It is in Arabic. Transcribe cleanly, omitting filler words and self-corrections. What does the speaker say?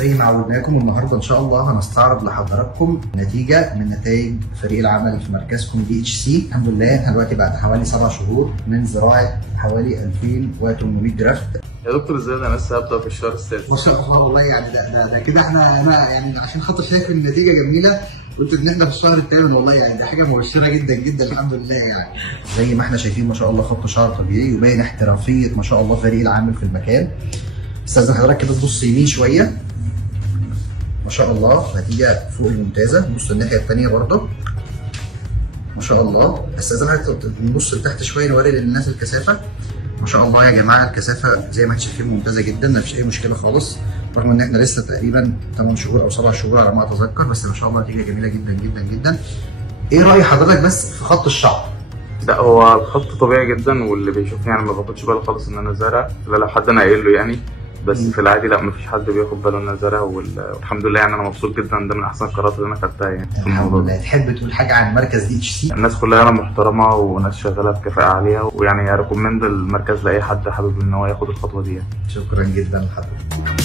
زي ما عودناكم النهارده ان شاء الله هنستعرض لحضراتكم نتيجه من نتائج فريق العمل في مركزكم DHC. الحمد لله احنا دلوقتي بعد حوالي 7 شهور من زراعه حوالي 2800 جرافت. يا دكتور ازاي ده انا لسه هبدا في الشهر السادس؟ ما شاء الله والله يعني ده كده انا يعني عشان خاطر شايف النتيجه جميله قلت ان احنا في الشهر الثامن. والله يعني ده حاجه مبشره جدا جدا الحمد لله. يعني زي ما احنا شايفين ما شاء الله خط شعر طبيعي وباين احترافيه ما شاء الله فريق العمل في المكان. استاذن حضرتك كده تبص يمين شويه ما شاء الله نتيجه فوق الممتازه. بص الناحيه الثانيه برضه ما شاء الله. استاذن حضرتك نبص لتحت شويه نوري للناس الكثافه ما شاء الله. يا جماعه الكثافه زي ما انتم شايفين ممتازه جدا، ما فيش اي مشكله خالص، رغم ان احنا لسه تقريبا 8 شهور او 7 شهور على ما اتذكر، بس ما شاء الله نتيجه جميله جدا جدا جدا. ايه راي حضرتك بس في خط الشعر؟ لا هو الخط طبيعي جدا، واللي بيشوفني يعني ما باخدش باله خالص ان انا زارع، لا لو حد انا قايل له يعني، بس في العادي لا مفيش حد بياخد باله ان انا زارع، والحمد لله يعني انا مبسوط جدا. ده من احسن القرارات اللي انا خدتها يعني في الموضوع ده. تحب تقول حاجه عن مركز DHC؟ الناس كلها هنا محترمه وناس شغاله بكفاءه عاليه، ويعني ريكومند المركز لاي حد حابب ان هو ياخد الخطوه دي يعني. شكرا جدا لحضرتك.